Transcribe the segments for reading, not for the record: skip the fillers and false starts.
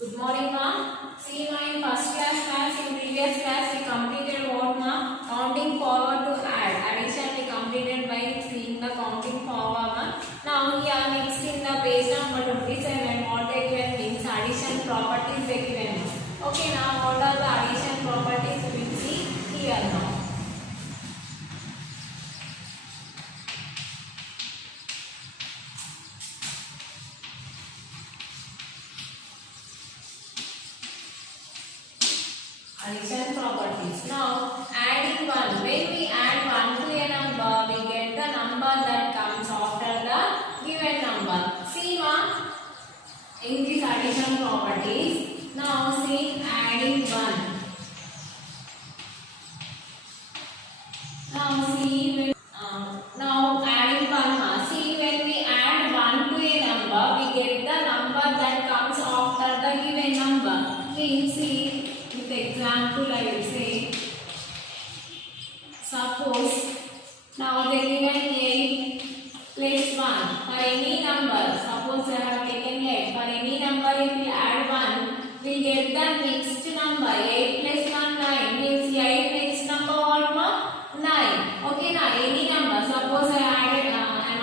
Good morning, ma'am. See, ma, in first class maths, in previous class, we completed what, ma? Counting forward to add. Addition we completed by seeing the counting forward, ma. Now here next in the page number 27, what they given means addition properties they given. Okay, now what are the addition properties we will see here now. Addition properties. Now adding one. When we add one to a number, we get the number that comes after the given number. See, ma, in these addition properties. Now see adding one. Now see when now adding one. Ma. See, when we add one to a number, we get the number that comes after the given number. Means see. Example I will say, suppose now they given 8 plus 1 for any number. Suppose I have taken 8 for any number. If we add 1, we get the next number. 8 plus 1 9 means 8 next number what, ma? 9. Okay, now any number. Suppose I am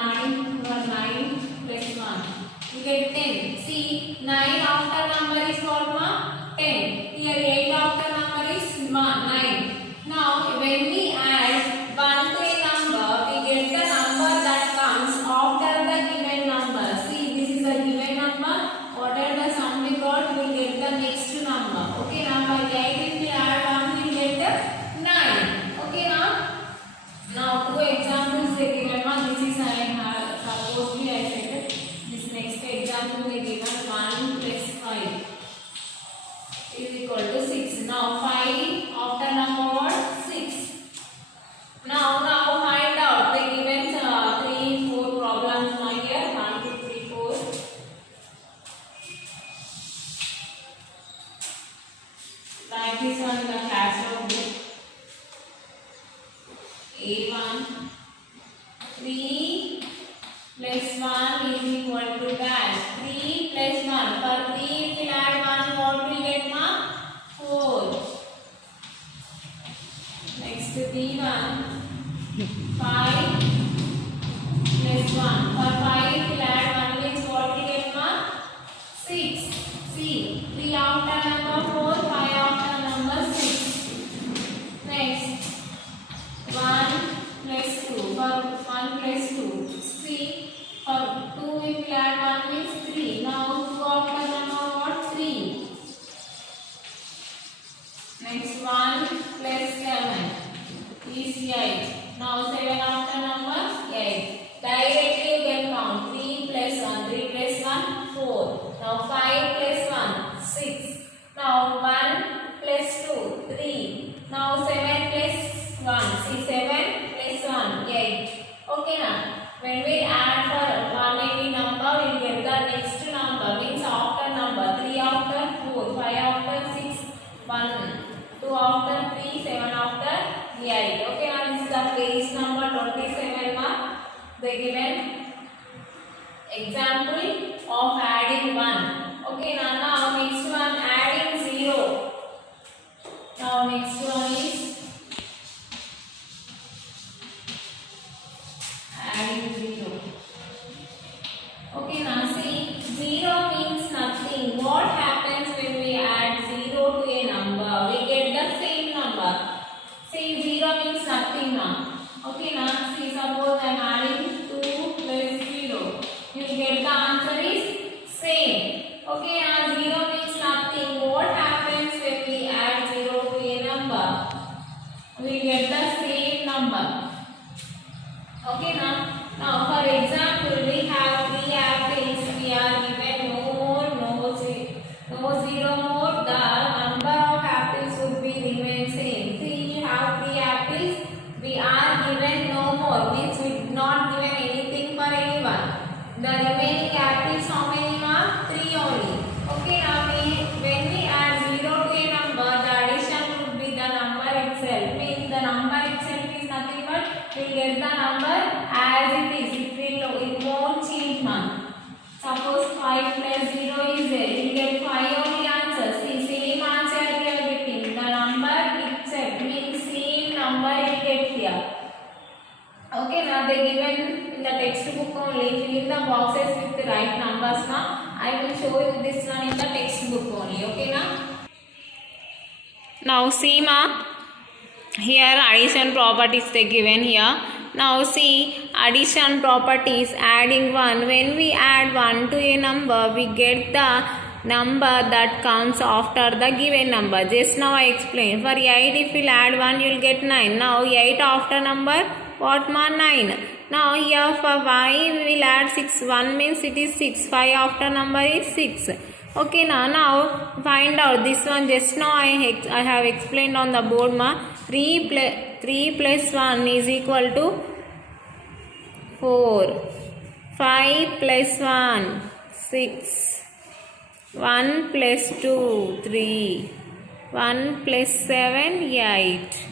adding 9 plus 1. We get 10. See, 9 after number is what, ma? 10. Here 8 after number is 9. Now when we add 1 to a number, we get the number that comes after the given number. See, this is a given number. Whatever the sum we got, we get the next number. Okay, now by 8 if we add 1, we get the 9. Okay, now 2 examples they given. This is I have supposedly I said this next example they given 1 plus 5. Is equal to 6. Now 5 after number what? 6. Now find out. They given 3, 4 problems now here. 1, 2, 3, 4. Like this one in the classroom book. A1. 3 plus 1 is equal to dash. 3 plus 1. For 3 if we add 1, what will get, ma? 4. Next B1. 5 plus 1. For 5 if we add 1 means what will get, ma? 6. See, 3 after number 4, 5 after number 6. Next 1 plus 2. For 1 plus 2. See, for 2 if we add 1 means 3. Now 2 after number what? 3. Next 1 plus 7 is 8. Now 7 after number 8. Directly you can count 3 plus 1. 3 plus 1 4. Now 5 plus 1 6. Now 1 plus 2 3. Now 7 plus 1. See, 7 plus 1 8. Okay, now when we add for one any number, we get the next number. Means after number 3 after 4, 5 after 6, 1, 2 after 3, 7 after 8. Okay, now this is the page number 27. They given example of adding 1. Okay, now next one adding 0. Now next one is adding 0. Okay, now see, 0 means nothing. What happens when we add 0 to a number? We get the same number. See, 0 means nothing now. Okay, now see, suppose I am adding 2 plus 0. You get the answer is same. Okay, now 0 means nothing. What happens when we add 0 to a number? We get the same number. Okay, now for example, we have 3 apples. We are given no more, no 0 more. The number of apples would be remain same. See, we have 3 apples. We are given no more. Means we did not given anything for anyone. The remaining apples how many, ma? 3 only. Okay, now when we add 0 to a number, the addition would be the number itself. Means the number itself is nothing but we get the number as it is. It won't change, ma. Suppose 5 plus 0 is there. We get 5 only show you this one in the textbook only. Okay, now see ma, here addition properties they given here. Now see addition properties, adding 1. When we add 1 to a number, we get the number that comes after the given number. Just now I explained. For 8, if you add 1, you will get 9. Now 8 after number, what ma? 9. Now here for y we will add 6. 1 means it is 6. 5 after number is 6. Okay, now find out this one. Just now I have explained on the board ma. 3 plus 1 is equal to 4. 5 plus 1 6. 1 plus 2 3. 1 plus 7 8.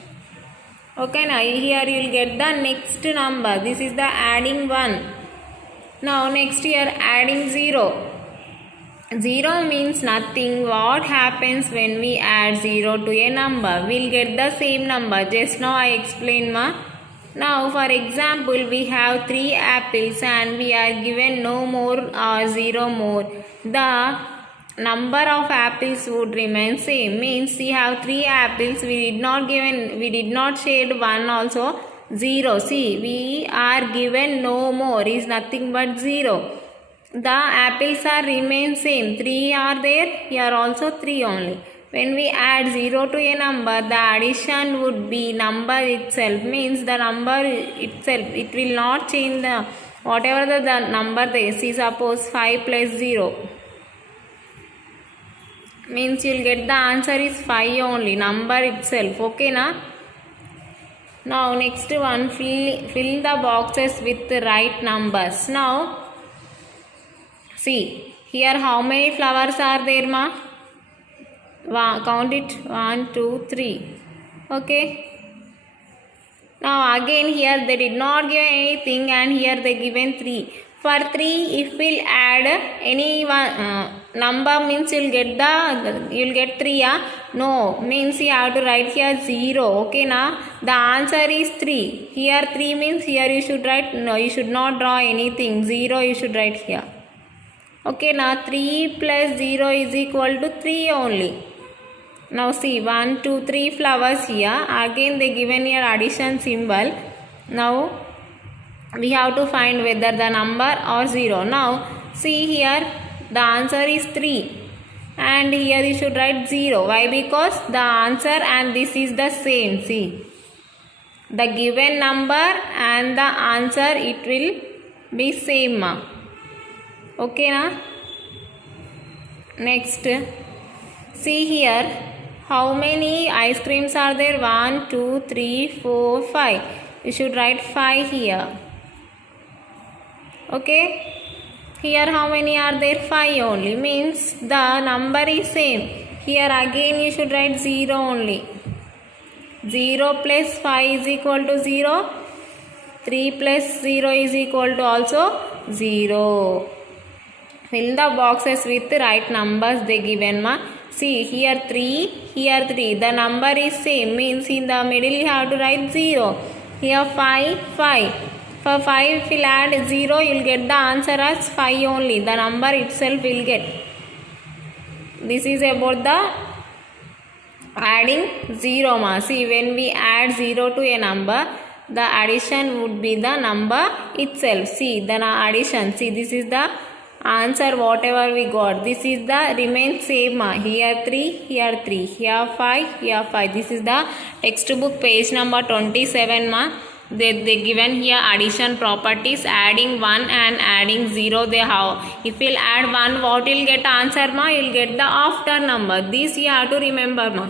Okay, now here you will get the next number. This is the adding 1. Now next here adding 0. 0 means nothing. What happens when we add 0 to a number? We will get the same number. Just now I explained ma. Now for example, we have 3 apples and we are given no more or 0 more. The number of apples would remain same. Means we have 3 apples. We did not shade 1 also. 0. See, we are given no more is nothing but 0. The apples are remain same. 3 are there. Here also 3 only. When we add 0 to a number, the addition would be number itself. Means the number itself. It will not change the whatever the number they see. Suppose 5 plus 0. Means you will get the answer is 5 only. Number itself. Okay na? Now next one, fill the boxes with the right numbers. Now see, here how many flowers are there ma? Count it. 1, 2, 3. Okay. Now again here they did not give anything and here they given 3. For 3, if we'll add any one number means you'll get 3 No, means you have to write here 0. Okay na? The answer is 3. Here 3 means here you should write, no, you should not draw anything. 0 you should write here. Okay, now 3 plus 0 is equal to 3 only. Now see 1, 2, 3 flowers here. Again they given here addition symbol. Now we have to find whether the number or 0. Now see here the answer is 3 and here you should write 0. Why? Because the answer and this is the same. See, the given number and the answer it will be same. Okay na? Next, see here how many ice creams are there? 1, 2, 3, 4, 5. You should write 5 here. Okay. Here how many are there? 5 only. Means the number is same. Here again you should write 0 only. 0 plus 5 is equal to 0. 3 plus 0 is equal to also 0. Fill the boxes with the right numbers they given ma. See here 3, here 3. The number is same. Means in the middle you have to write 0. Here 5, 5. For 5 if you add 0 you will get the answer as 5 only. The number itself will get. This is about the adding 0 ma. See, when we add 0 to a number, the addition would be the number itself. See the addition. See, this is the answer whatever we got. This is the remain same ma. Here 3, here 3, here 5, here 5. This is the textbook page number 27 ma. They given here addition properties, adding 1 and adding 0 they have. If you add 1, what you will get answer ma? You will get the after number. This you have to remember ma.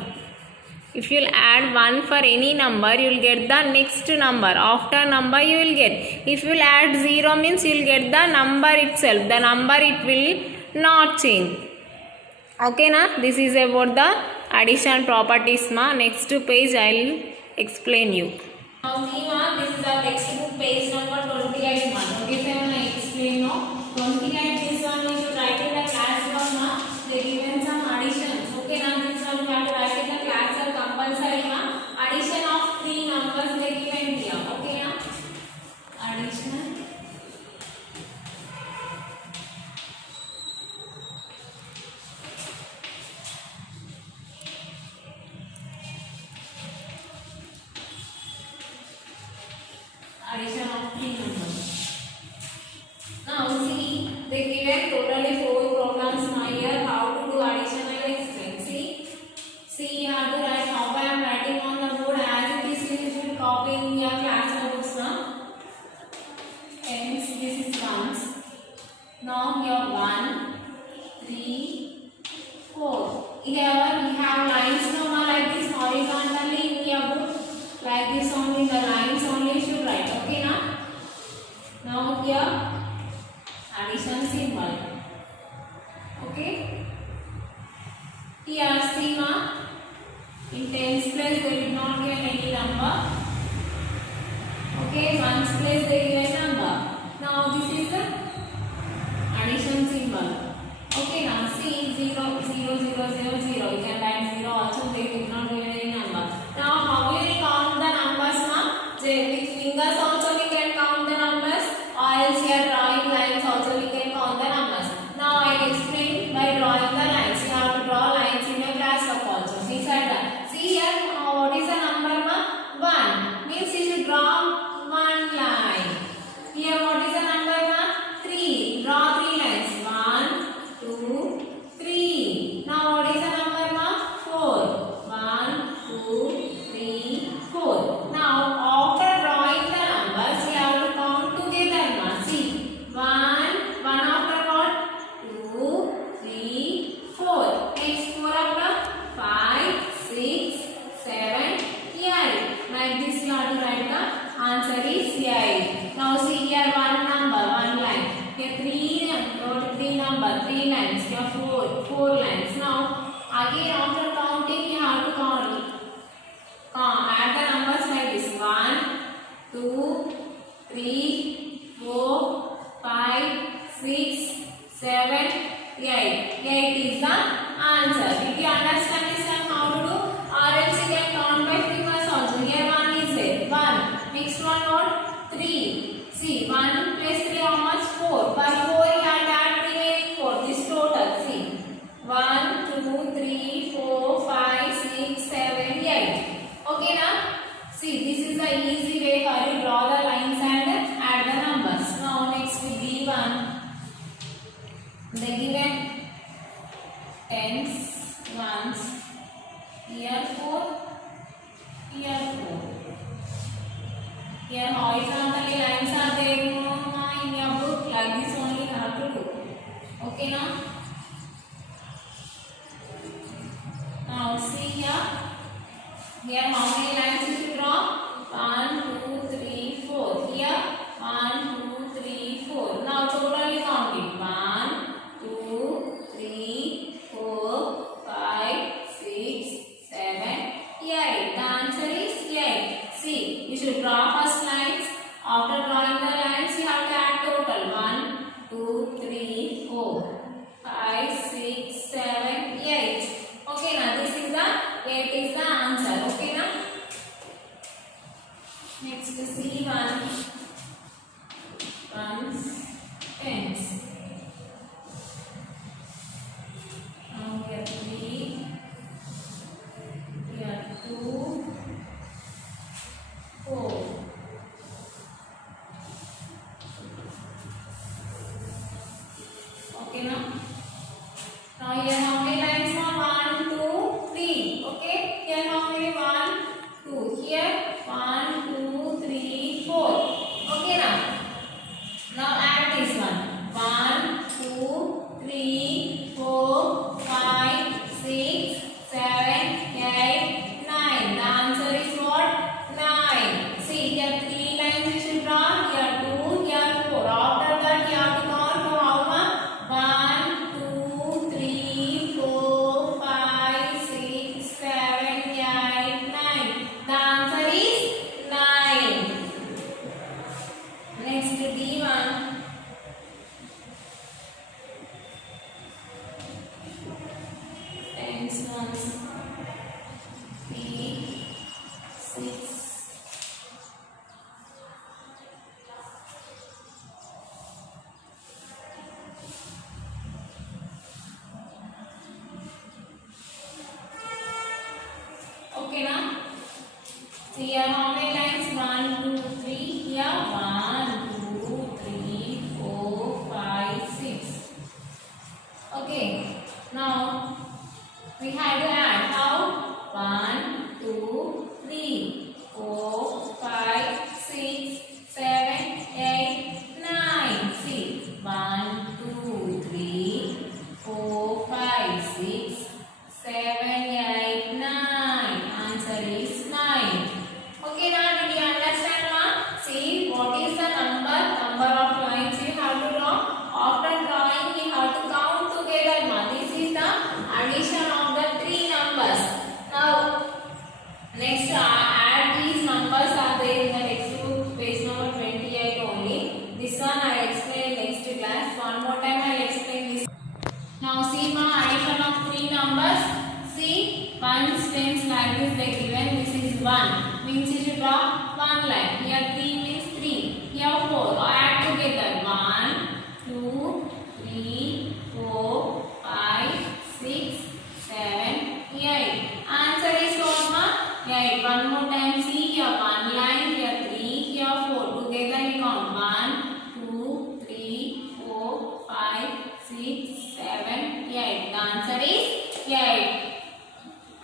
If you will add 1 for any number, you will get the next number. After number you will get. If you will add 0 means you will get the number itself. The number it will not change. Okay na? This is about the addition properties ma. Next page I will explain you. Now see ma, this is our textbook page number 28 ma. 27 I explain no. 28 this one we should write in the class ma. They given some additions. Okay na, this one we have to write in the class compulsory ma. Addition of 3 numbers they given here. Okay na. Addition here we have lines normal like this horizontally in your book. Like this only, the lines only you should write. Okay now? Now here addition symbol. Okay? Here see ma, in tens place they did not give any number. Okay, ones place they give a number. Now this is the addition symbol. Okay, now see 0, 0, 0, 0, 0. You can write 0 also, they did not give any number. Now how will we count the numbers now? With fingers also we can count the numbers, or else here drawing lines also we can count the numbers. Now I will explain by drawing the lines. You have to draw lines in your classwork also. Beside that, see here what is the number now? 1 means you should draw one line. Here what is the number now? 3. Draw 3 lines. 1, 2, 3. Now what is the number now? 4. 1, 2, 3, 4. Now after drawing the numbers, we have to count together now. See, 1 after what? 2, 3, 4. Next 4 after 5, 6, 7, 8. Like this you have to write the answer is 8. Now see here one number, one line. Here 3 number, 3 lines. Here 4 lines. Now again after counting you have to count. Add the numbers like this. 1, 2, 3, 4, 5, 6, 7, 8. 8 is the answer. Did you understand this and how to do? Or else you can count by fingers also. Here 1 is there. 1. Next one what? 3. See 1 plus 3 how much? 4. For 4 you have to add remaining 4. This total. See 1, 2, 3, 4, 5, 6, 7, 8. Okay now? See this is the easy way for you draw the lines and add the numbers. Now next with B1. They given tens, ones. Here 4. Here 4. Here horizontally lines are there in your book. Like this only you have to do. Okay now? Now see here. Here how many lines you should draw? 1, 2, 3, 4. Here 1, 2, 3, 4. Now totally count it. 1, 2, 3, 4, 5, 6, 7, 8. The answer is 8. See, you should draw first lines. After drawing the lines, you have to add total. 1, 2, 3, 4, 5, 6, 7, 8. Okay, now this is the 8 is the answer. Okay, now next C1. Ones, tens. Now here 3. Here 2, 4. Okay now? Now here how many lines are? 1, 2, 3. Okay? Here how many? 1, 2. Here 1, 2, 3, 4. Okay now? Now add this one. 1, 2, 3, 4, 5, 6, 7, 8, 9. The answer is what? 9. See here 3 lines you should draw. Here 2, here 4. After that you have to count to how much? 1, 2, 3, 4, 5, 6, 7, 8, 9. The answer is 9. Next D1. Tens, ones, 3, 6. Okay now? See here how many lines? 1, 2, 3. Here 1, 2, 3, 4, 5, 6. Okay. Now we have to add how? 1, 2, 3, 4, 5, 6, 7, 8, 9. See 1, 2, 3, 4, 5, 6, 7, three numbers. See, one stands like this. They given this is 1. Means you should draw one line. Here 3 means 3. Here 4. Add together. 1, 2, 3, 4, 5, 6, 7, 8. Answer is what, ma? 8. One more time. See here 1 line. Here 3. Here 4. Together we count 1, 2, 3, 4, 5, 6, 7, 8. The answer is 8.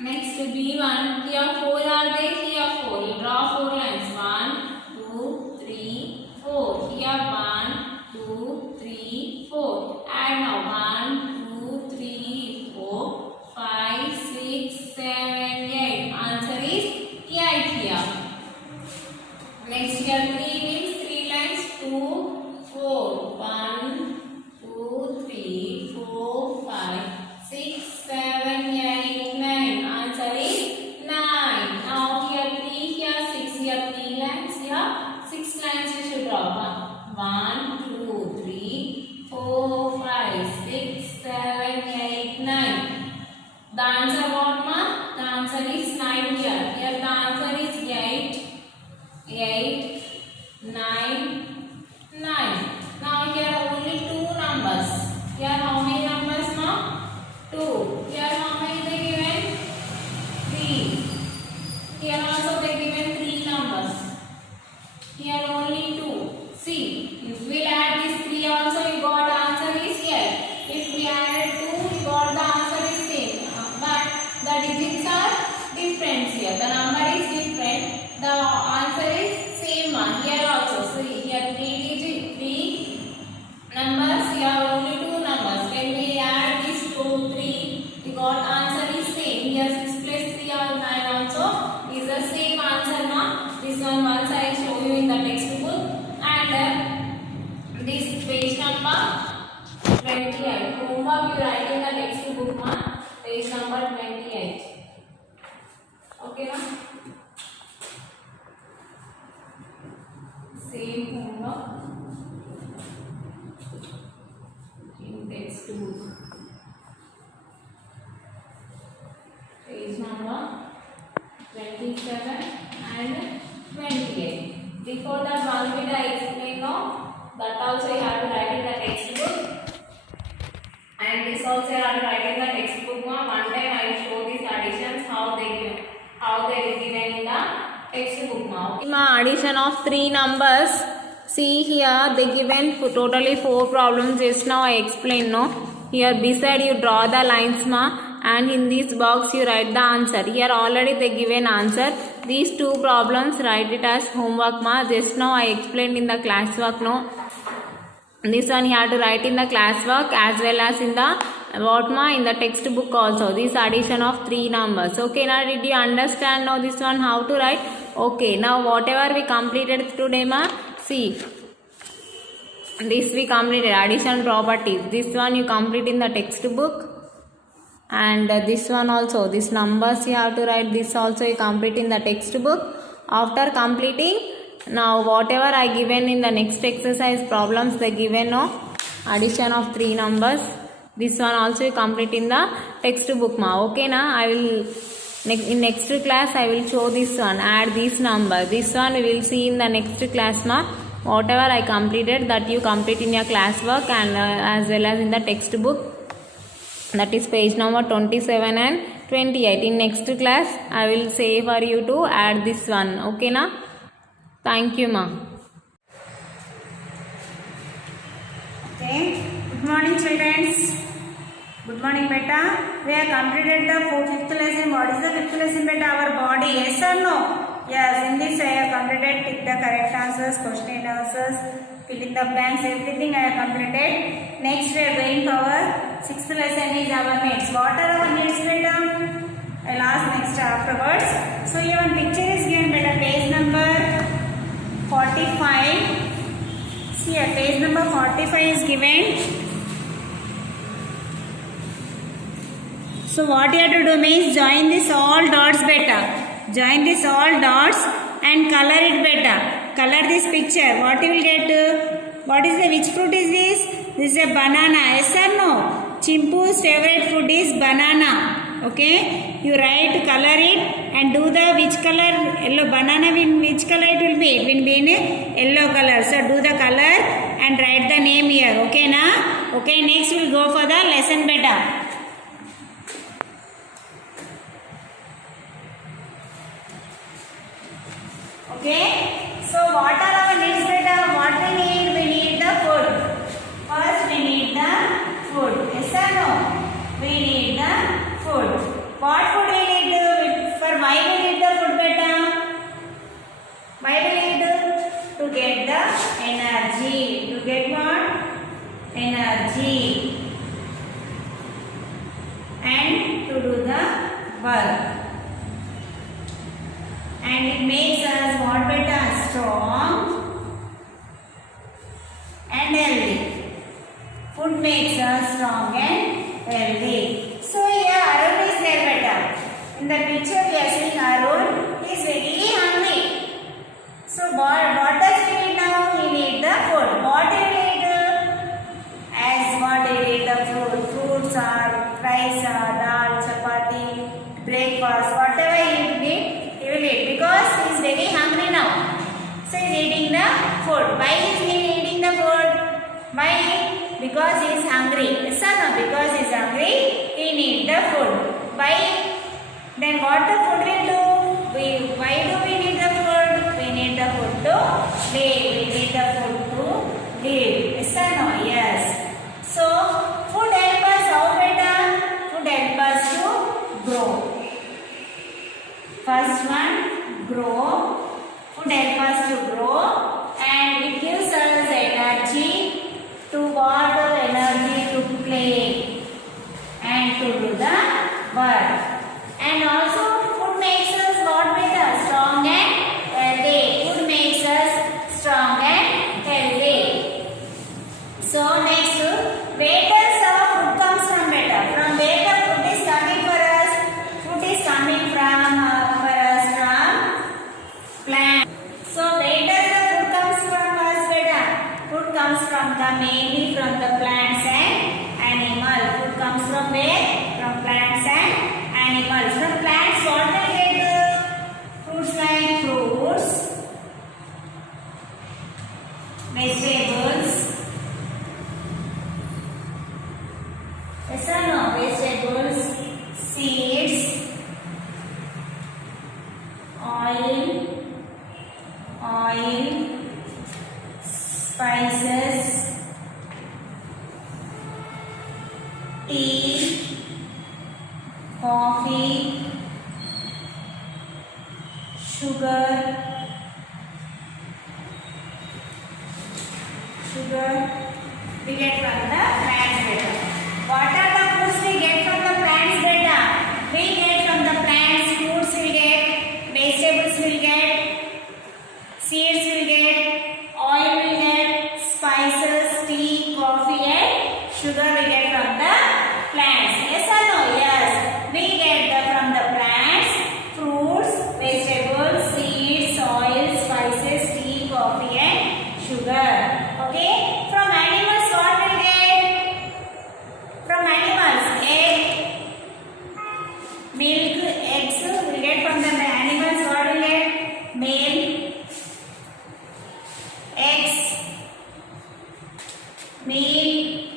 Next B1. Here 4 are there. Here 4. You draw 4 lines. 1, 2, 3, 4. Here 1, 2, 3, 4. Add now 1, 2, 3, 4, 5, 6, 7, 8. Answer is 8 here. Next here 3 means 3 lines. 2, 4. 1, 2, 3, 4, 5, 6, 7, 8, 9. Answer is 9. Now here 3, here 6, here 3 lines, here 6 lines you should draw. 1, 2, 3, 4, 5, 6, 7, 8, 9. The answer what, ma? The answer is 9 here. Here the answer is 8, 8, 9, 9. Now here only 2 numbers. Here how many numbers, ma? 2. Here how many they given? 3. Here also they given 3 numbers. Here only 2. See, if we add these 3 also, you got the answer is here. If we added 2, you got the answer is same. But the digits are different here. The number is different. The answer is same one. Here also. So here 3 numbers. Here only 2 numbers. When we add these 2, 3, we got answer is same. Here 6 plus 3 or 9 also is the same answer, ma. This one once I show you in the textbook. And this page number 28. Homework you write in the textbook, ma. Page number 28. Okay, ma. Same homework in textbook. Page number 27 and 28. Before that, one bit I explain now. That also you have to write in the textbook. And this also you have to write in the textbook. One time I will show these additions how they is given in the textbook. Addition of 3 numbers. See here they given totally 4 problems. Just now I explained, no. Here beside you draw the lines, ma. And in this box you write the answer. Here already they given answer. These 2 problems write it as homework, ma. Just now I explained in the classwork, no. This one you have to write in the classwork as well as in the in the textbook also. This addition of 3 numbers. Okay, now did you understand now this one how to write? Okay, now whatever we completed today, ma. See, this we completed addition properties. This one you complete in the textbook. And this one also, this numbers you have to write, this also you complete in the textbook. After completing, now whatever I given in the next exercise problems they given, no, addition of 3 numbers. This one also you complete in the textbook, ma. Okay, na? I will in next class I will show this one, add this number. This one we will see in the next class, ma. Whatever I completed that you complete in your classwork and as well as in the textbook. That is page number 27 and 28. In next class, I will say for you to add this one. Okay, na? Thank you, ma. Okay. Good morning, children. Good morning, beta. We have completed the 5th lesson. What is the 5th lesson, beta? Our body. Yes or no? Yes. In this, I have completed. Tick the correct answers, question and answers, fill in the blanks. Everything I have completed. Next, we are going for our 6th lesson is our needs. What are our needs, beta? I'll ask next afterwards. So your picture is given, beta. Page number 45. See here, page number 45 is given. So what you have to do means join this all dots, beta. Join this all dots and color it, beta. Color this picture. What you will get? What is the which fruit is this? This is a banana. Yes or no? Chimpu's favorite food is banana. Okay, you write, color it and do the which color, yellow. Banana in which color it will be? It will be in yellow color. So do the color and write the name here. Okay na? Okay, next we'll go for the lesson beta. Okay, so what are our needs beta? What we need? We need the food. First we need the food. Yes or no? We need the food. What food we need? For why we need the food beta? Why we need? To get the energy. To get what? Energy. And to do the work. And it makes us what beta? Strong and healthy. Food makes us strong and healthy. So here Arun is there beta. In the picture we are seeing Arun is very hungry. So what does he need now? He need the food. What he need? As what he need the food. Fruits are rice or dal, chapati, breakfast, whatever he need, he will eat because he is very hungry now. So he is eating the food. Why is he eating the food? Why? Because he is hungry. Yes or no? Because he is hungry, he needs the food. Why? Then what the food will do? Why do we need the food? We need the food to live. We need the food to live. Yes or no? Yes. So food help us how beta? Food help us to grow. First one, grow. Food help us to grow and it gives us energy to what? Energy to play and to do the work. And also food makes us what beta? Strong and healthy. Food makes us strong and healthy. So next, where does our food comes from beta? From where the food is coming for us? Food is coming from plant. So where does the food comes from us beta? Food comes from mainly from the plants and animals. Food comes from where? From plants and animals. From plants what we get? Fruits like fruits, vegetables. Yes or no? Vegetables, seeds, oil, spices, tea, coffee, sugar, we get from the plants beta. What are the foods we get from the plants beta? We get from the plants fruits we get, vegetables we get, seeds we get, oil we get, spices, tea, coffee and sugar we get from the plants. Yes or no? Yes. We get from the plants fruits, vegetables, seeds, oil, spices, tea, coffee and sugar. Okay. From animals what we get? From animals egg, milk, eggs we get from the animals. What we get? Milk, eggs, meat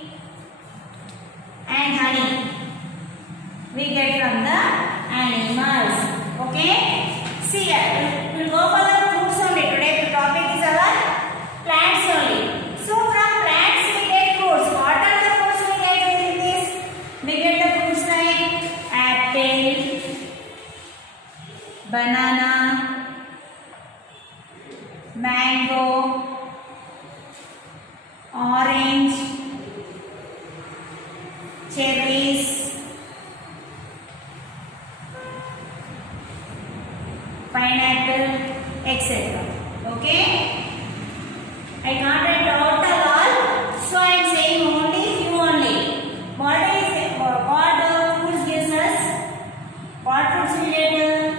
and honey we get from the animals. Okay, see here we will go for the fruits only. Today the topic is our plants only. So from plants we get fruits. What are the fruits we get in this? We get the fruits like apple, banana, mango, orange, cherries, pineapple, etc. Okay? I can't write out all, so I am saying only few only. What foods gives us? What foods we get?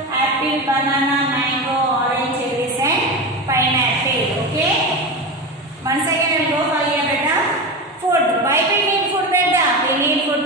Apple, banana, mango, orange, cherries and pineapple. Okay? Once again I will go for here beta. Food. Why we need food beta? We need food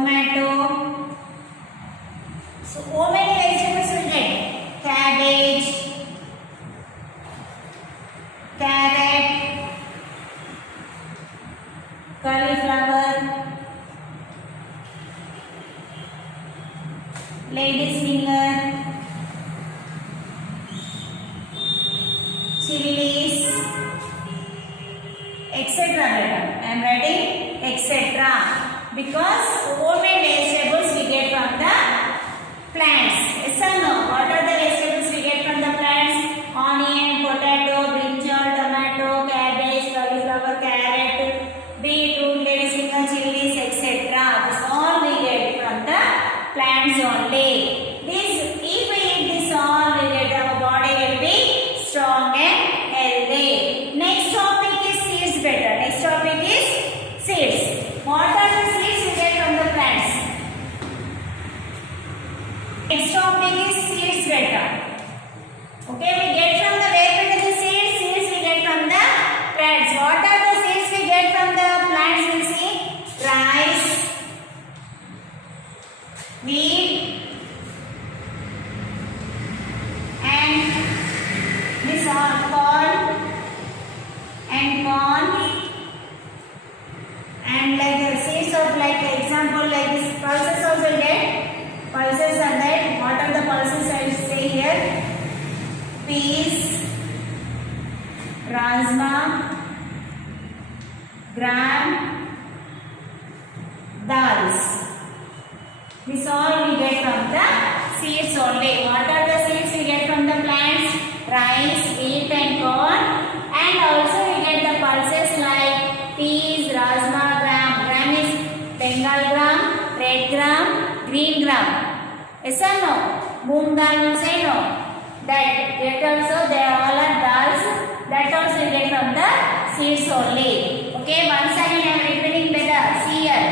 tomato. So how many vegetables will get? Cabbage, carrot, cauliflower, lady's finger, chilies, etc. I am writing etc. Because homemade vegetables we get from the plants. Yes or no? What are the vegetables we get from the plants? Onion, potato, brinjal, tomato, cabbage, cauliflower, carrot, beetroot, lady's finger, chilies, etc. This all we get from the plants only. This, if we eat this all, we get our body will be strong and healthy. Next topic is seeds better. Next topic is seeds. What are the seeds we get from the plants? Next topic is seeds better. Okay, we get from the where better the seeds? Seeds we get from the plants. What are the seeds we get from the plants? We see rice, wheat, and this are corn and like the seeds of like example like this pulses also get pulses are that. What are the pulses I will say here? Peas, rajma, gram, dals. This all we get from the seeds only. What are the seeds we get from the plants? Rice, wheat and corn. And also we get the pulses like peas, rajma, gram. Gram is Bengal gram, red gram, green gram. Yes or no? Moong dal will say no. That also they all are dals. That also we get from the seeds only. Okay, once again I am repeating better. See here.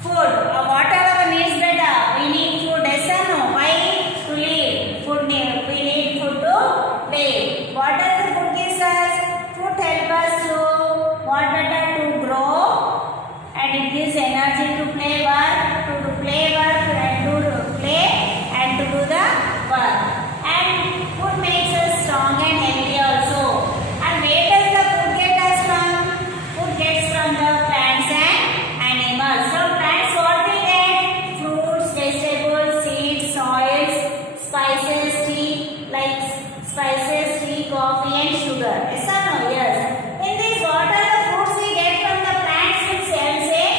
Food. What are our needs better? We need food. Yes or no? Why? To live. Food need. We need food to live. What does the food gives us? Food help us to what better to grow, and it gives energy to play work, to play work and to play and to do the work. And food makes us strong and healthy also. And where does the food get us from? Food gets from the plants and animals. From plants what we get? Fruits, vegetables, seeds, soils, spices, tea, like spices, tea, coffee and sugar. Yes or no? Yes. In this, what are the fruits we get from the plants? Will say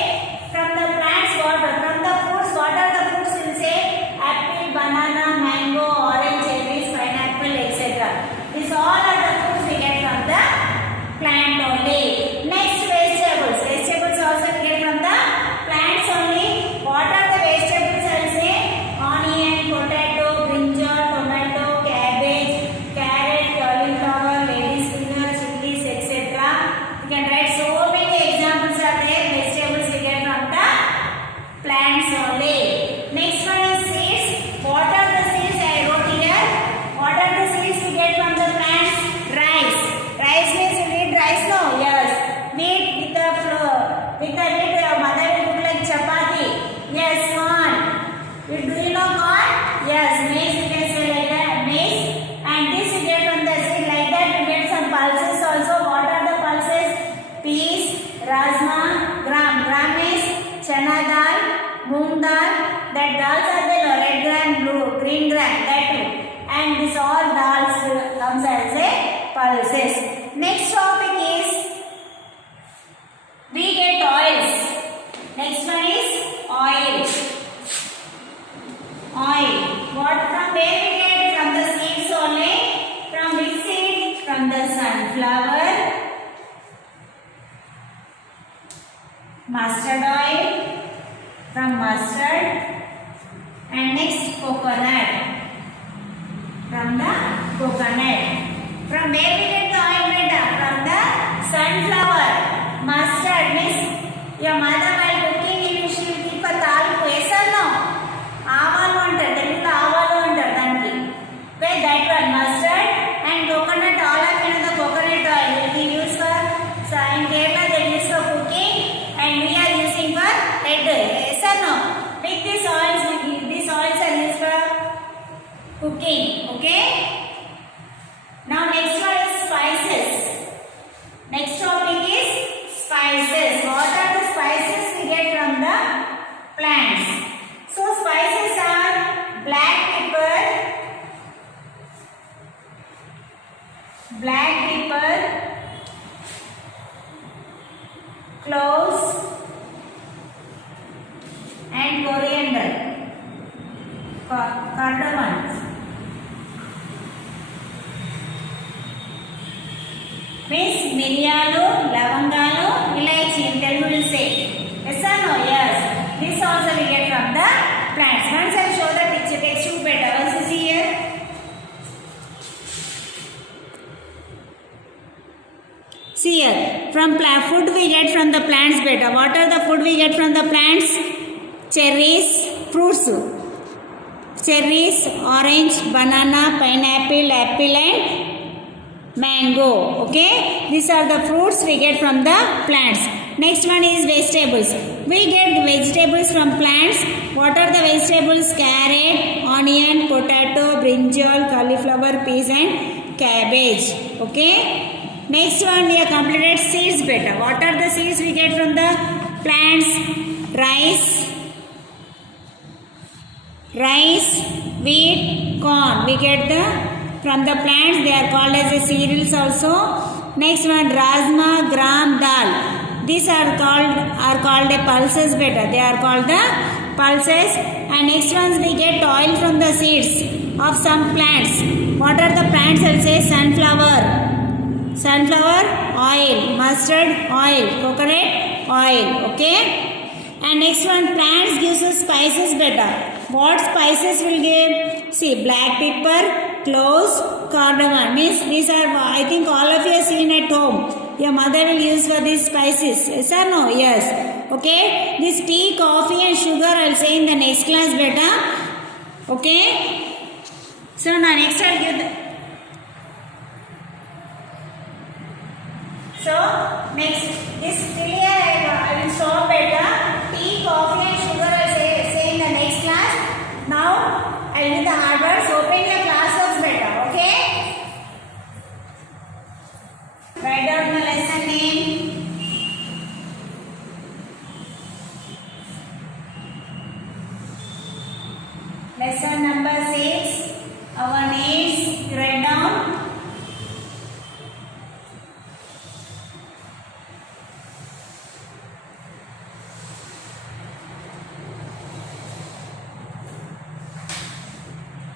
from the plants what? From the fruits, what are the fruits? Will say apple, banana, mango, orange, cherries, pineapple, etc. These all are the fruits we get from the plant only. Next, vegetables. Vegetables also we get from the plants only. What are the vegetables? I will say onion, potato, brinjal, tomato, cabbage, carrot, cauliflower, lady's finger, chilies, etc. You can write so many examples are there. Vegetables we get from the plants only. Next one is seeds. What are the seeds I wrote here? What are the seeds we get from the plants? Rice. Rice means you need rice, no? Yes. Wheat with the flour. With the wheat, your mother will cook like chapati. Yes, corn. Do you know corn? Yes, maize you can say like that. Maize. And this you get from the seed like that. You get some pulses also. What are the pulses? Peas, rajma, gram. Gram is chana dal, moong dal. That dals are the red gram, blue, green gram. That too. And this all dals comes as a pulses. Next topic is we get oils. Next one is oil. Oil. What from where we get? From the seeds only. From which seed? From the sunflower, mustard oil, from mustard, and next coconut. From the coconut. From where we get the oil better? From the sunflower. Mustard means your mother while cooking she will keep a talku. Yes or no? Avalu antaru. Telugulo avalu antaru daniki. Where that one mustard and coconut, all of you know the coconut oil will be used for, so in Kerala they use for cooking and we are using for cooking. Okay. Now next one is spices. Next topic is spices. What are the spices we get from the plants? So spices are black pepper, cloves and coriander, cardamom. Means మిరియాలు, లవంగాలు, ఇలాచి in Telugu will say. Yes or no? Yes. This also we get from the plants. Once I show the picture, text you better. Once you see here. See here. From food we get from the plants better. What are the food we get from the plants? Cherries, fruits. Cherries, orange, banana, pineapple, apple and mango. Okay, these are the fruits we get from the plants. Next one is vegetables. We get vegetables from plants. What are the vegetables? Carrot, onion, potato, brinjal, cauliflower, peas and cabbage. Okay, next one we have completed seeds better. What are the seeds we get from the plants? Rice, wheat, corn. We get the from the plants. They are called as a cereals also. Next one, rajma, gram, dal. These are called a pulses better. They are called the pulses. And next ones we get oil from the seeds of some plants. What are the plants? I will say sunflower oil, mustard oil, coconut oil. Okay. And next one, plants gives us spices better. What spices will give? See, black pepper, cloves, cardamom. Means these are, I think all of you have seen at home. Your mother will use for these spices. Yes or no? Yes. Okay. This tea, coffee and sugar I will say in the next class better. Okay. So now next I will give the... So next, this till here I will stop better. Tea, coffee and sugar I will say in the next class. Now I will do the hard words. Open your classworks better. Okay. Write down the lesson name. Lesson number 6. Our names. Write down.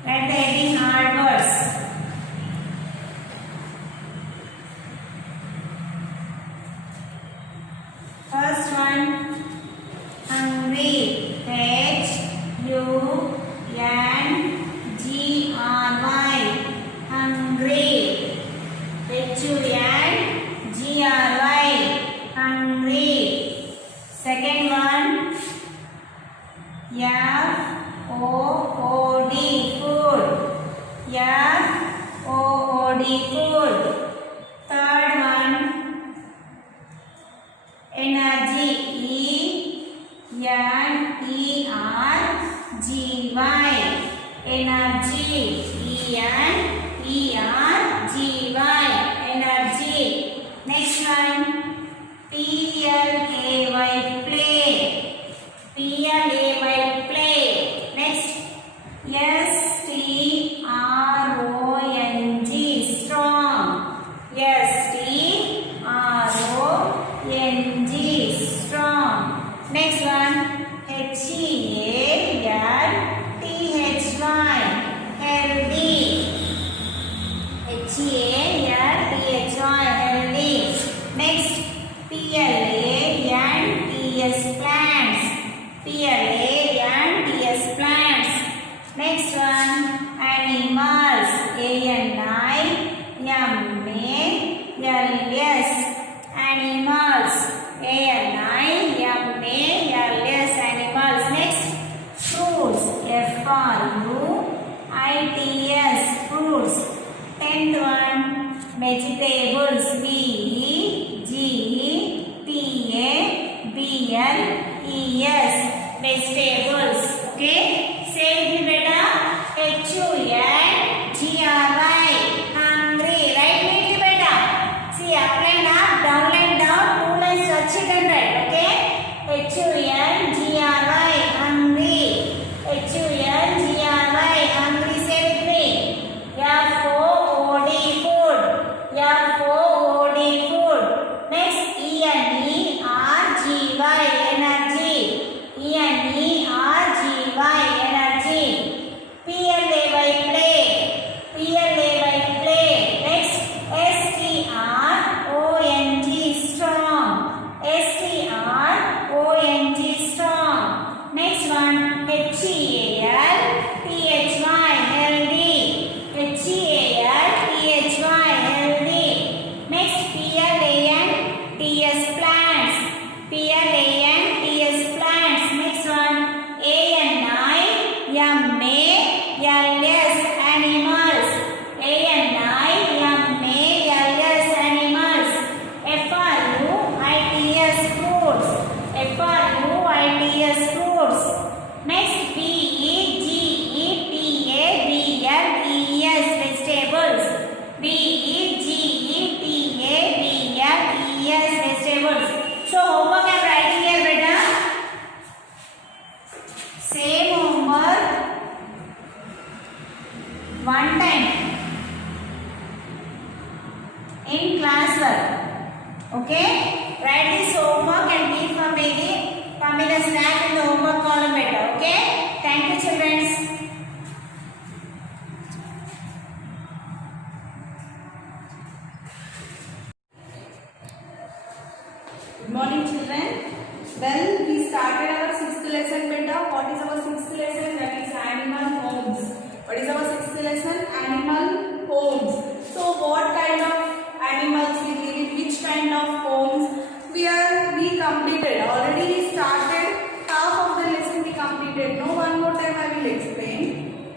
Write the heading hard words. First one, hungry. H-U-N-G-R-Y. Hungry. H-U-N-G-R-Y. Hungry. Second one, F-O-O-D. Food. F-O-O-D. Food. Third one, energy. E-N-E-R-G-Y. Energy. E-N-E-R-G-Y. Energy. Next one, P-L-A-Y. Play. P-L-A-Y. Play. Next, S-T-R-O-N-G. Strong. S-T-R-O-N-G. Strong. Next one, H-E-A-L-T-H-Y. Healthy. H-E-A-L-T-H-Y. Healthy. Next, P-L-A-N-T-S. healthy. Healthy. Next PLANTS plants. Plants. Next one ANIMALS animals. Animals. Fruits. Next VEGETABLES vegetables. Vegetables. So homework I am writing here, beta. Same homework one time in class work. Okay? Write this homework and give Pamela snack in the homework column beta. Okay? Thank you, children. Good morning, children. Then we started our sixth lesson, beta. What is our sixth lesson? That is animal homes. What is our sixth lesson? Animal homes. So what kind of animals we live in? Which kind of homes? We completed. Already we started half of the lesson. We completed. No, one more time I will explain.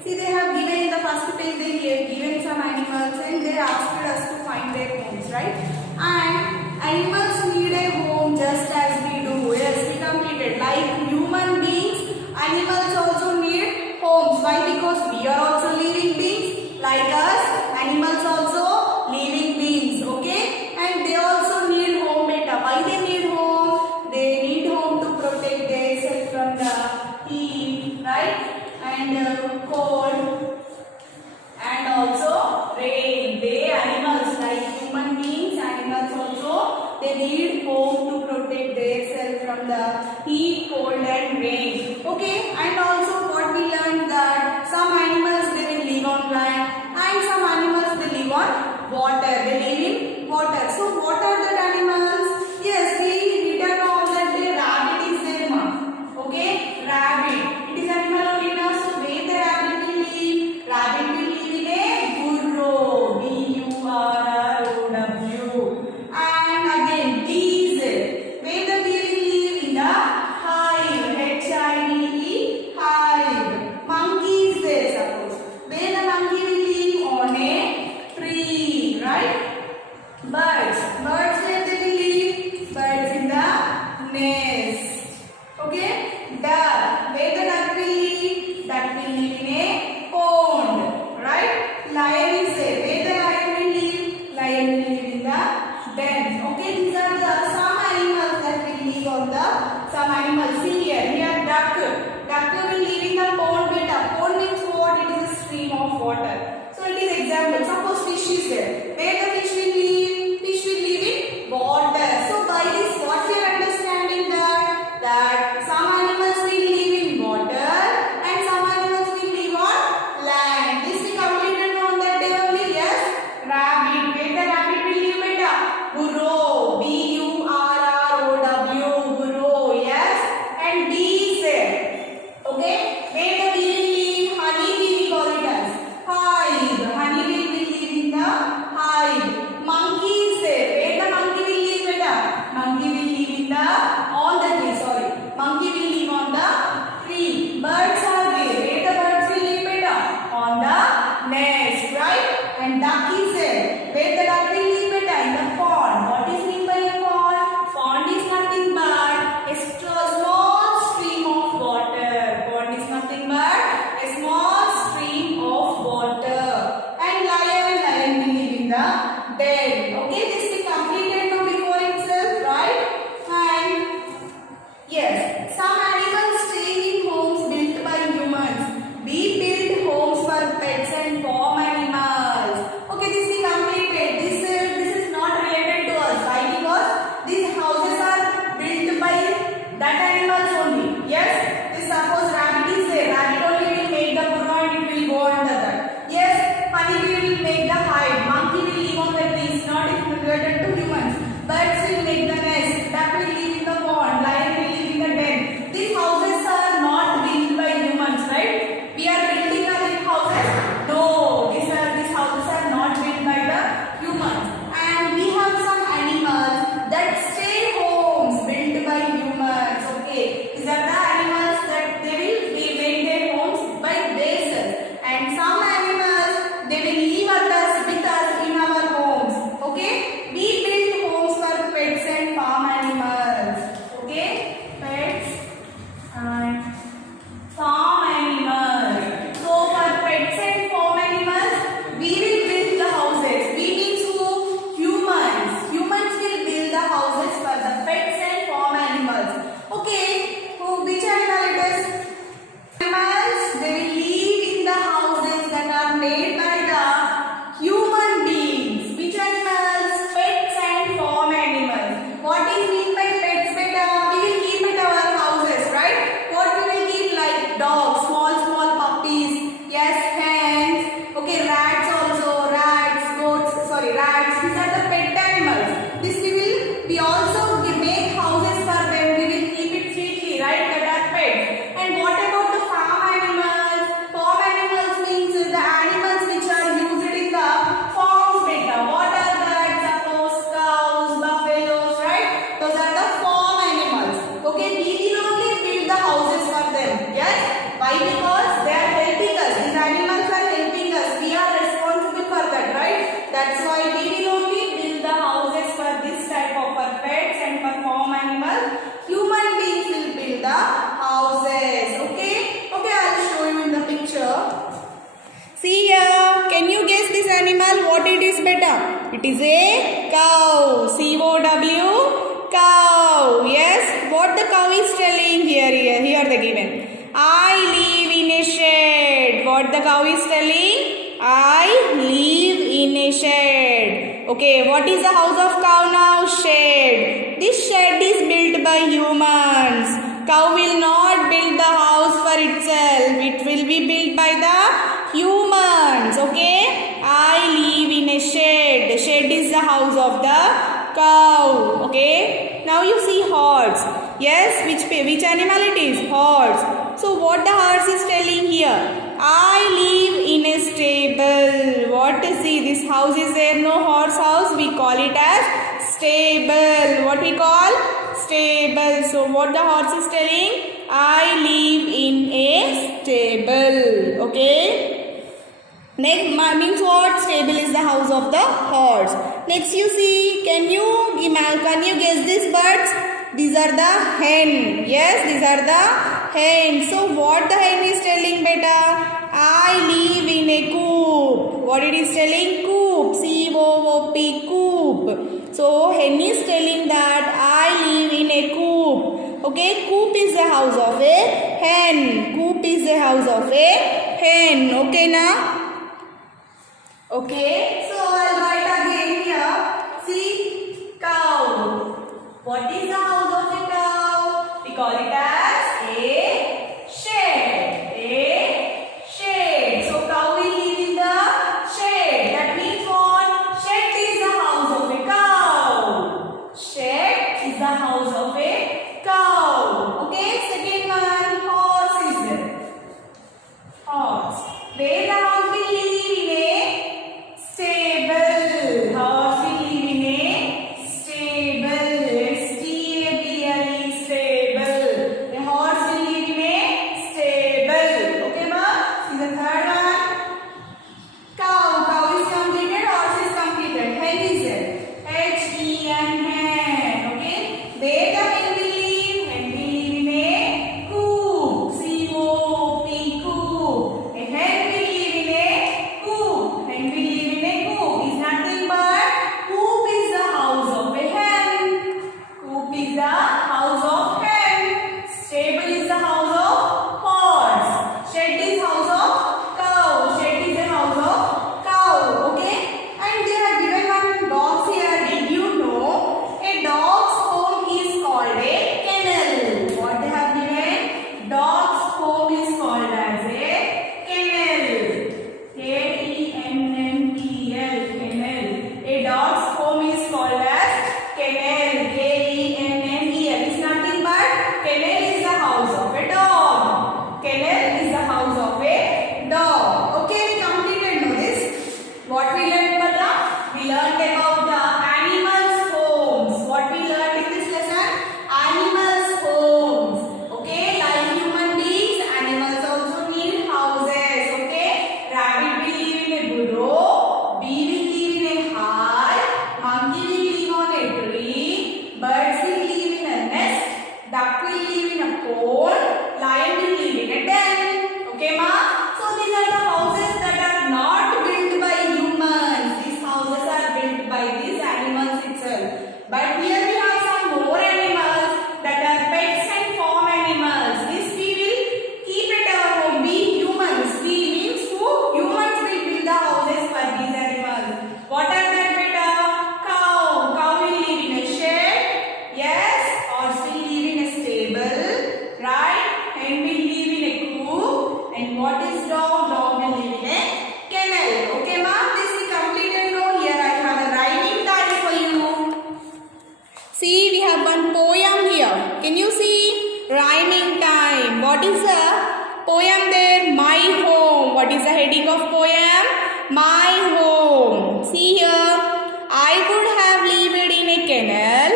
See, they have given in the first page. They have given some animals and they asked us to find their homes, right? And animals need a home just as we do. Yes, we completed. Like human beings, animals also need homes. Why? Because we are also living beings. Like us, animals also living beings. Okay? And they also need home, beta. Why they need home? They need home to protect themselves from the heat, right? And cold. And also rain. They animals like human beings, animals also they need home to protect themselves from the heat, cold and rain. Okay, and also what we learned that some animals they will live on land and some animals they live on water. They live in water. So what are the animals? Yes, we written on that the rabbit is their mom. Okay, rabbit. It is animal only now. So where the rabbit will live? Rabbit will live in a burrow. BURROW. And again bees. Where the bee will live? In the hive. HIVE. Hive. Monkey is there, suppose. Where the monkey will live? On a tree, right? Birds. Birds where they will live? Birds in the nest. Okay? Duck. Where the duck will live? Duck will live in a pond. Right? Lion is there. Where the lion will live? Lion will live in the den. Okay? These are the some animals that will live on the some animals. See here. Here duck. Duck will live in the pond. Beta. Pond means what? It is a stream of water. So it is example. Suppose fish is there. Where the fish will live? Fish will live in water. So by this what we are understanding that some animals will live in water and some animals will live on land. This we completed on that day only. Yes. Rabbit. Where the rabbit will live, beta? Burrow. BURROW. Burrow. Yes. And bee is there. Okay. Where the bee will live? Honey bee we call it as hive. Honey bee will live in the hive. Monkey is there. Where the monkey will live, beta? Monkey will live in the on the tree. Sorry. Monkey will live on the tree. Birds are there. Where the birds will live, beta? On the nest, right? And duck is there. Where the duck will live, beta? In the pond. What is meant by a pond? Pond is nothing but a small stream of water. Pond is nothing but what it is beta? It is a cow. C-O-W, cow. Yes, what the cow is telling here the given. I live in a shed. What the cow is telling? I live in a shed. Okay, what is the house of cow now? Shed. This shed is built by humans. Cow will not build the house for itself. It will be built by the humans. Okay, I live in a shed. The shed is the house of the cow. Okay, now you see horse. Yes, which animal it is? Horse. So what the horse is telling here? I live in a stable. What is this house is there? No horse house. We call it as stable. What we call? Stable. So what the horse is telling? I live in a stable. Okay. Next means what? Stable is the house of the horse. Next you see. Can you guess these birds? These are the hen. Yes, these are the hen. So what the hen is telling beta? I live in a coop. What it is telling? Coop. C-O-O-P, coop. So hen is telling that I live in a coop. Okay, coop is the house of a hen. Coop is the house of a hen. Okay now? Okay, so I'll write again here. See, cow. What is the house of a cow? We call it as a shed. A shed. So cow will live in the shed. That means what? Shed is the house of a cow. Shed is the house of a cow. Okay, second one, horse is there. Horse. Where the horse will live in a stable. Horse will live in a stable. Stable. The horse will live in a stable. Okay, ma? See the third one. Cow. Cow is completed. Horse is completed. Hen is there. H-E-N, hen. Okay. Where the hen will live? Hen will live in a coop. C-O-O-P, coop. A hen will live in a coop. Hen will live in a coop. Is nothing but coop is the house of a hen. Coop is the house of hen. Stable is the house of horse. Shed is house of cow. Shed is the house of cow. Okay. And they have given one box here. Did you know a dog's home is called a kennel? What they have given? Dog's home is called as a kennel. K-E-N-N-E-L. Kennel. A dog's home is called as kennel. K-E-N-N-E-L. It's nothing but kennel is the house of a dog. Kennel is the house of a dog. Okay, we completed now this. What we learned, Bala? We learned about the animals' homes. What we learned in this lesson? Animals' homes. Okay, like human beings, animals also need houses. Okay, rabbit will live in a burrow. Bee will live in a hive. Monkey will live on a tree. Birds will live in a nest. Duck will live in a pond. Lion will live in a den. Okay, ma? So these are the houses that are not built by humans. These houses are built by these animals itself. But here we have some more animals that are pets and farm animals. This we will keep at our home. We humans. We means who? Humans will build the houses for these animals. What are that beta? Cow. Cow will live in a shed. Yes. Horse will live in a stable. Right? Hen will live in a coop. And what is dog? Dog will live in a kennel. Okay, ma'am? This is completed now. Here I have a rhyming time for you. See, we have one poem here. Can you see? Rhyming time. What is the poem there? My home. What is the heading of poem? My home. See here. I could have lived in a kennel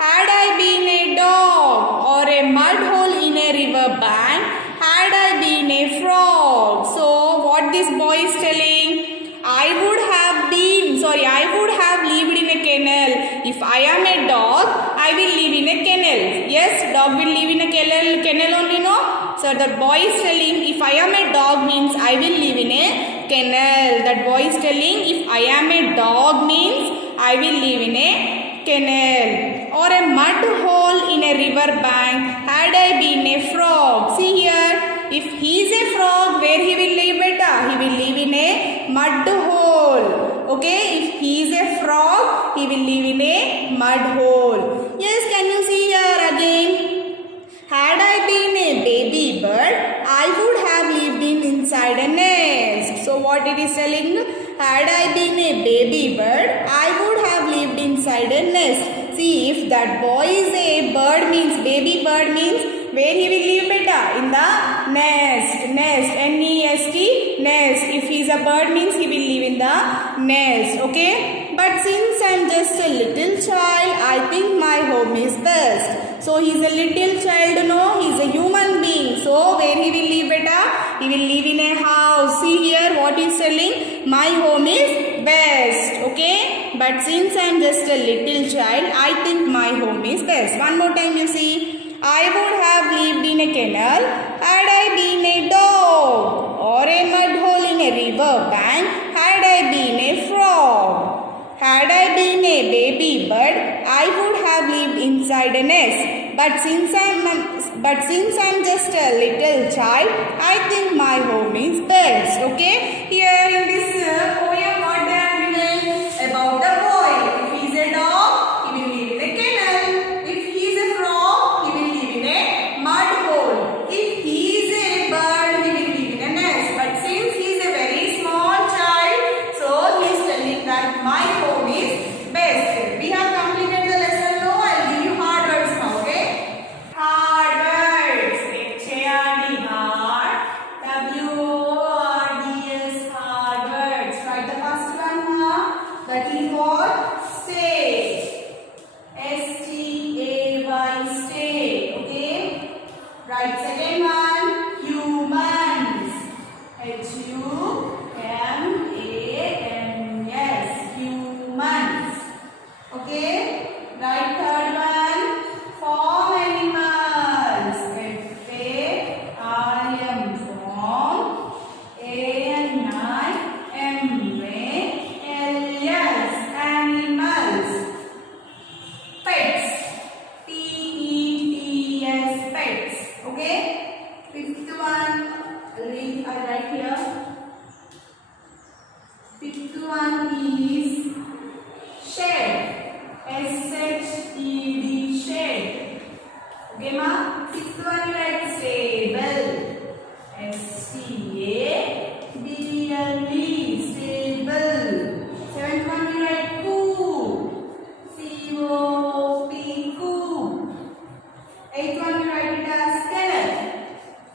had I been a dog, or a mud hole in a river bank had I been a frog. So what this boy is telling? I would have lived in a kennel. If I am a dog, I will live in a kennel. Yes, dog will live in a kennel only, no? So the boy is telling, if I am a dog means I will live in a kennel. That boy is telling, if I am a dog means I will live in a kennel. Or a mud hole in a river bank had I been a frog. See here, if he is a frog, where he will live beta? He will live in a mud hole. Okay, if he is a frog, he will live in a mud hole. Yes, can you see here again? Had I been a baby bird, I would have lived inside a nest. So what it is telling? Had I been a baby bird, I would have lived inside a nest. See, if that boy is a bird means, baby bird means, where he will live beta? In the nest. Nest. N-E-S-T. Nest. If he is a bird means he will live in the nest. Okay. But since I am just a little child, I think my home is best. So he is a little child, no? He is a human being. So where he will live beta? He will live in a house. See here what he is telling? My home is best. Okay. But since I am just a little child, I think my home is best. One more time you see. I would have lived in a kennel had I been a dog, or a mud hole in a river bank had I been a frog. Had I been a baby bird, I would have lived inside a nest. But since I'm just a little child, I think my home is best. Okay? Here in this poem, what they are written about the boy. If he is a dog, he will live in a kennel. If he is a frog, he will live in a mud hole. If he is a bird, he will live in a nest. But since he is a very small child, so he is telling that my home is best. We have completed the lesson. No, I will give you hard words now. Okay? Hard words. H-A-R-D, hard. W-O-R-D-S, hard words. Write the first one now. That is what? Stay. S-T-A-Y, stay. Okay? Write second one. Humans. H-U-M-A-N-S. Humans. Okay? Write third one. Farm animals. F-A-R-M. Farm. A-N-I-M-A-L-S. Animals. Pets. P-E-T-S. Pets. Okay? Fifth one. I write here. Fifth one is shed. S-H-E-D. Shed. Okay, ma? Sixth one you write stable. S-T-A-B-L-E. Stable. Seventh one you write coop. C-O-P. Coop. Eighth one you write it as kennel.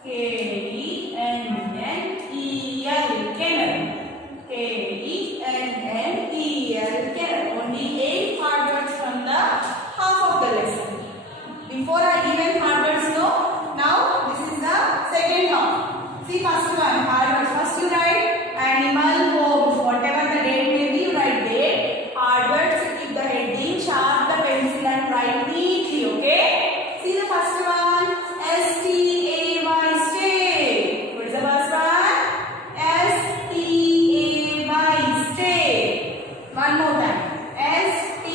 K-E-N-N-E-L. Kennel. K-E-N-N-E-L. Kennel. Only 8 hard words from the half of the lesson. Before I even hard words know, now this is the second half. See first one, hard words. First you write animal, homes, whatever the date may be, you write date. Hard words, you keep the heading, sharp the pencil and write neatly, okay? See the first one, S-T-A-Y, stay. What is the first one? S-T-A-Y, stay. One more time. S-T-A-Y.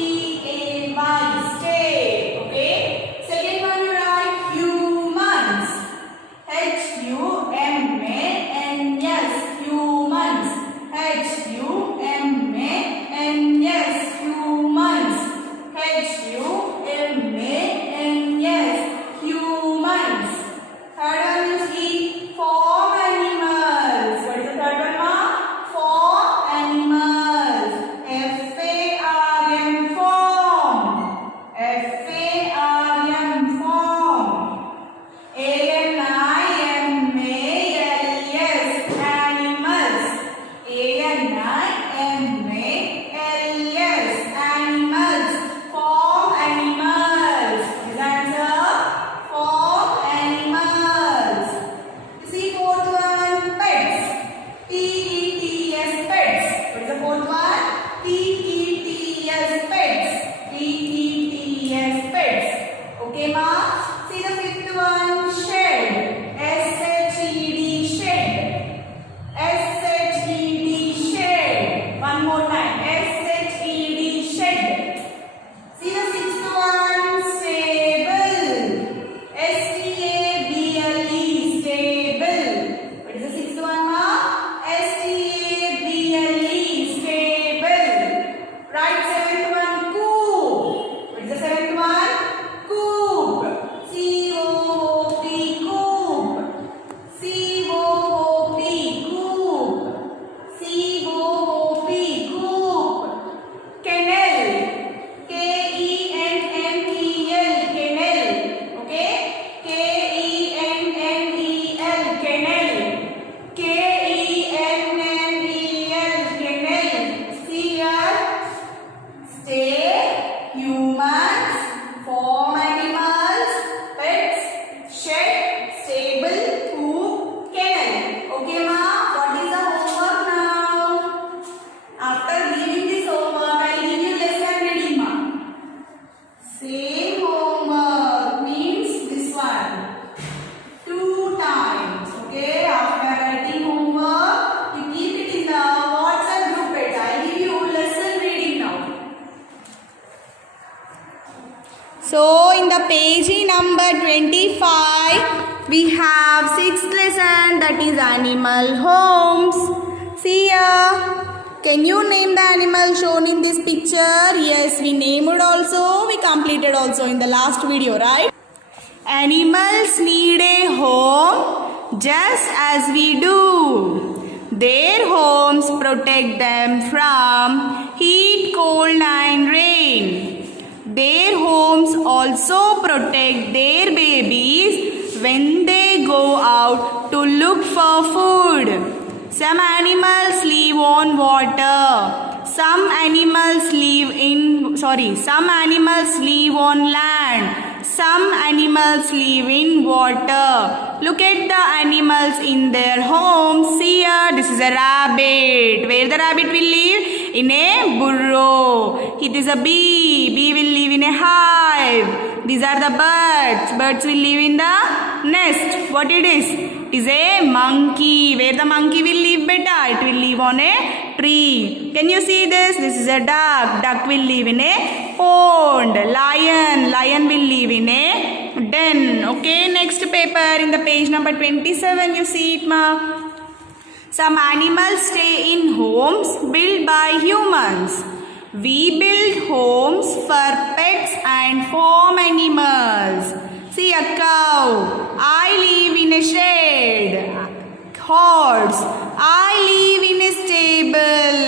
page number 25. We have 6th lesson, that is animal homes. See here. Can you name the animal shown in this picture? Yes, we named also. We completed also in the last video, right? Animals need a home just as we do. Their homes protect them from heat, cold and rain. Their homes also protect their babies when they go out to look for food. Some animals live on water. Some animals live on land. Some animals live in water. Look at the animals in their homes. See here, this is a rabbit. Where the rabbit will live? In a burrow. It is a bee. Bee will live in a hive. These are the birds. Birds will live in the nest. What it is? It is a monkey. Where the monkey will live, beta? It will live on a tree. Can you see this? This is a duck. Duck will live in a pond. Lion will live in a den. Okay, next paper in the page number 27. You see it, ma? Some animals stay in homes built by humans. We build homes for pets and farm animals. See a cow. I live in a shed. Horse. I live in a stable.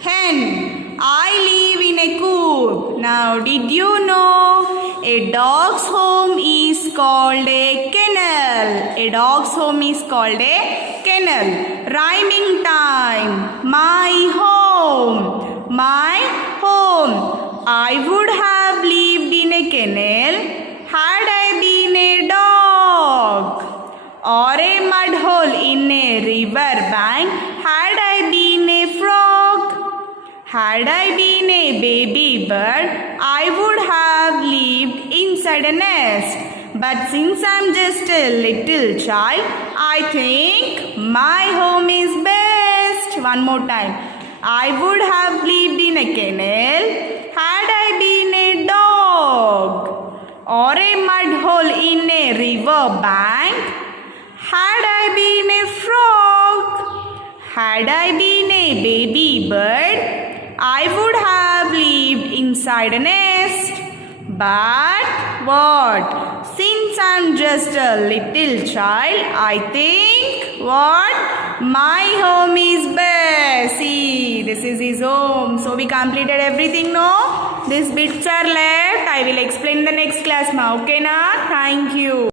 Hen. I live in a coop. Now, did you know a dog's home is called a kennel? A dog's home is called a kennel. Rhyming time. My home. My home. I would have lived in a kennel had I been a dog, or a mud hole in a river bank had I been a frog. Had I been a baby bird, I would have lived inside a nest. But since I'm just a little child, I think my home is best. One more time. I would have lived in a kennel had I been a dog, or a mud hole in a river bank had I been a frog. Had I been a baby bird, I would have lived inside a nest. But what? Since I'm just a little child, I think what? My home is best. See, this is his home. So we completed everything, no? These bits are left. I will explain in the next class, ma. Okay, na? Thank you.